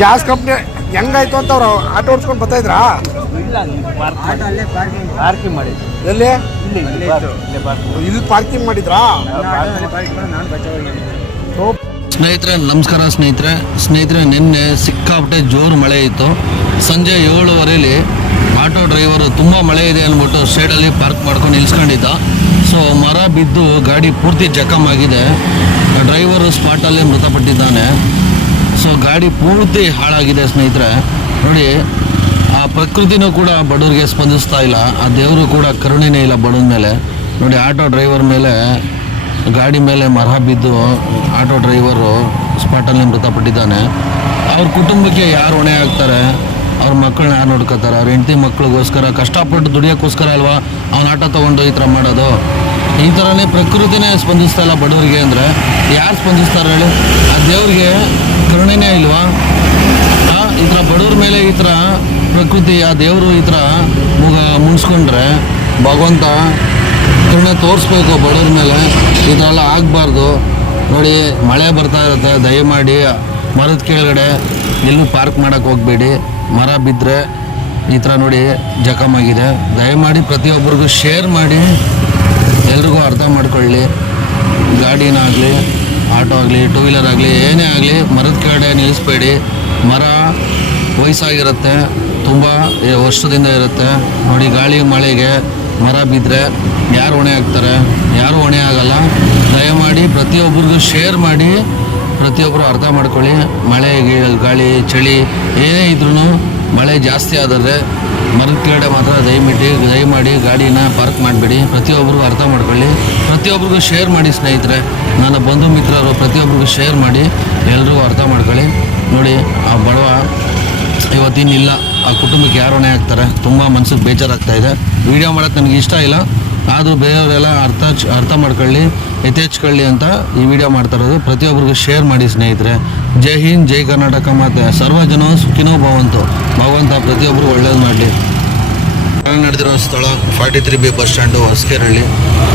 Gas company ಹೆಂಗಾಯ್ತು ಅಂತ ಅವ್ರು auto ಓಡಿಸ್ಕೊಂಡು ಬರ್ತಾ ಇದ್ರಾ? ಪಾರ್ಕಿಂಗ್ ಮಾಡಿ ಎಲ್ಲಿ ಇಲ್ಲಿ ಪಾರ್ಕಿಂಗ್ ಮಾಡಿದ್ರಾ? ಸ್ನೇಹಿತರೆ ನಮಸ್ಕಾರ ಸ್ನೇಹಿತರೆ ನಿನ್ನೆ ಸಿಕ್ಕಾಪಟ್ಟೆ ಜೋರು ಮಳೆ ಇತ್ತು. ಸಂಜೆ 7:15 ಆಟೋ ಡ್ರೈವರು ತುಂಬ ಮಳೆ ಇದೆ ಅಂದ್ಬಿಟ್ಟು ಸೈಡಲ್ಲಿ ಪಾರ್ಕ್ ಮಾಡ್ಕೊಂಡು ನಿಲ್ಸ್ಕೊಂಡಿದ್ದ. ಸೊ ಮರ ಬಿದ್ದು ಗಾಡಿ ಪೂರ್ತಿ ಜಖಮ್ ಆಗಿದೆ. ಡ್ರೈವರು ಸ್ಪಾಟಲ್ಲಿ ಮೃತಪಟ್ಟಿದ್ದಾನೆ. ಸೊ ಗಾಡಿ ಪೂರ್ತಿ ಹಾಳಾಗಿದೆ ಸ್ನೇಹಿತರೆ. ನೋಡಿ, ಆ ಪ್ರಕೃತಿನೂ ಕೂಡ ಬಡವರಿಗೆ ಸ್ಪಂದಿಸ್ತಾ ಇಲ್ಲ. ಆ ದೇವರು ಕೂಡ ಕರುಣೆನೇ ಇಲ್ಲ ಬಡವರ ಮೇಲೆ. ನೋಡಿ, ಆಟೋ ಡ್ರೈವರ್ ಮೇಲೆ ಗಾಡಿ ಮೇಲೆ ಮರ ಬಿದ್ದು ಆಟೋ ಡ್ರೈವರು ಸ್ಪಾಟಲ್ಲಿ ಮೃತಪಟ್ಟಿದ್ದಾನೆ. ಅವ್ರ ಕುಟುಂಬಕ್ಕೆ ಯಾರು ಹೊಣೆ ಆಗ್ತಾರೆ? ಅವ್ರ ಮಕ್ಕಳನ್ನ ಯಾರು ನೋಡ್ಕೋತಾರೆ? ಅವ್ರ ಹೆಂಡತಿ ಮಕ್ಕಳಿಗೋಸ್ಕರ ಕಷ್ಟಪಟ್ಟು ದುಡಿಯೋಕ್ಕೋಸ್ಕರ ಅಲ್ವಾ ಅವ್ನು ಆಟೋ ತೊಗೊಂಡು ಈ ಥರ ಮಾಡೋದು? ಈ ಥರನೇ ಪ್ರಕೃತಿನೇ ಸ್ಪಂದಿಸ್ತಾ ಇಲ್ಲ ಬಡವರಿಗೆ ಅಂದರೆ ಯಾರು ಸ್ಪಂದಿಸ್ತಾರೆ ಹೇಳಿ? ಆ ದೇವ್ರಿಗೆ ಕರುಣೆನೇ ಇಲ್ವಾ? ಈ ಥರ ಬಡವ್ರ ಮೇಲೆ ಈ ಥರ ಪ್ರಕೃತಿ, ಆ ದೇವರು ಈ ಥರ ಮುನ್ಸ್ಕೊಂಡ್ರೆ ಭಗವಂತ ಕರುಣೆ ತೋರಿಸ್ಬೇಕು ಬಡವ್ರ ಮೇಲೆ. ಈ ಥರ ಎಲ್ಲ ಆಗಬಾರ್ದು. ನೋಡಿ, ಮಳೆ ಬರ್ತಾ ಇರುತ್ತೆ, ದಯಮಾಡಿ ಮರದ ಕೆಳಗಡೆ ಎಲ್ಲೂ ಪಾರ್ಕ್ ಮಾಡೋಕ್ಕೆ ಹೋಗಬೇಡಿ. ಮರ ಬಿದ್ದರೆ ಈ ಥರ ನೋಡಿ ಜಖಮ್ ಆಗಿದೆ. ದಯಮಾಡಿ ಪ್ರತಿಯೊಬ್ಬರಿಗೂ ಶೇರ್ ಮಾಡಿ, ಎಲ್ರಿಗೂ ಅರ್ಥ ಮಾಡ್ಕೊಳ್ಳಿ. ಗಾಡಿನಾಗಲಿ, ಆಟೋ ಆಗಲಿ, ಟೂ ವೀಲರ್ ಆಗಲಿ, ಏನೇ ಆಗಲಿ ಮರದ ಕೆಳಗಡೆ ನಿಲ್ಲಿಸ್ಬೇಡಿ. ಮರ ವಯಸ್ಸಾಗಿರುತ್ತೆ, ತುಂಬ ವರ್ಷದಿಂದ ಇರುತ್ತೆ. ನೋಡಿ, ಗಾಳಿ ಮಳೆಗೆ ಮರ ಬಿದ್ದರೆ ಯಾರು ಹೊಣೆ ಆಗ್ತಾರೆ? ಯಾರೂ ಹೊಣೆ ಆಗಲ್ಲ. ದಯಮಾಡಿ ಪ್ರತಿಯೊಬ್ಬರಿಗೂ ಶೇರ್ ಮಾಡಿ, ಪ್ರತಿಯೊಬ್ಬರು ಅರ್ಥ ಮಾಡ್ಕೊಳ್ಳಿ. ಮಳೆ, ಗಾಳಿ, ಚಳಿ ಏನೇ ಇದ್ರೂ ಮಳೆ ಜಾಸ್ತಿ ಆದರೆ ಮರದ ಕೆಳಗಡೆ ಮಾತ್ರ ದಯಮಾಡಿ ಗಾಡಿನ ಪಾರ್ಕ್ ಮಾಡಬೇಡಿ. ಪ್ರತಿಯೊಬ್ಬರಿಗೂ ಅರ್ಥ ಮಾಡ್ಕೊಳ್ಳಿ. ಪ್ರತಿಯೊಬ್ಬರಿಗೂ ಶೇರ್ ಮಾಡಿ ಸ್ನೇಹಿತರೆ. ನನ್ನ ಬಂಧು ಮಿತ್ರರು ಪ್ರತಿಯೊಬ್ಬರಿಗೂ ಶೇರ್ ಮಾಡಿ, ಎಲ್ರಿಗೂ ಅರ್ಥ ಮಾಡ್ಕೊಳ್ಳಿ. ನೋಡಿ, ಆ ಬಡವ ಇವತ್ತಿನಿಲ್ಲ, ಆ ಕುಟುಂಬಕ್ಕೆ ಯಾರು ಹೊಣೆ ಆಗ್ತಾರೆ? ತುಂಬ ಮನ್ಸಿಗೆ ಬೇಜಾರಾಗ್ತಾ ಇದೆ. ವೀಡಿಯೋ ಮಾಡೋಕ್ಕೆ ನನಗೆ ಇಷ್ಟ ಇಲ್ಲ, ಆದರೂ ಬೇರೆಯವರೆಲ್ಲ ಅರ್ಥ ಮಾಡ್ಕೊಳ್ಳಿ, ಯಥೇಚ್ಕೊಳ್ಳಿ ಅಂತ ಈ ವಿಡಿಯೋ ಮಾಡ್ತಾ ಇರೋದು. ಪ್ರತಿಯೊಬ್ಬರಿಗೂ ಶೇರ್ ಮಾಡಿ ಸ್ನೇಹಿತರೆ. ಜೈ ಹಿಂದ್, ಜೈ ಕರ್ನಾಟಕ. ಮತ್ತು ಸರ್ವ ಜನ ಸುಖಿನೋ ಭವಂತು. ಭಗವಂತ ಪ್ರತಿಯೊಬ್ಬರು ಒಳ್ಳೇದು ಮಾಡಲಿ. ನಡೆದಿರೋ ಸ್ಥಳ 43B bus stand, Hosakerehalli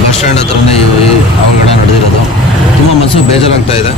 bus stand ಹತ್ರನೇ ಈ ಅವಘಡ ನಡೆದಿರೋದು. ತುಂಬ ಮನಸ್ಸಿಗೆ ಬೇಜಾರಾಗ್ತಾ ಇದೆ.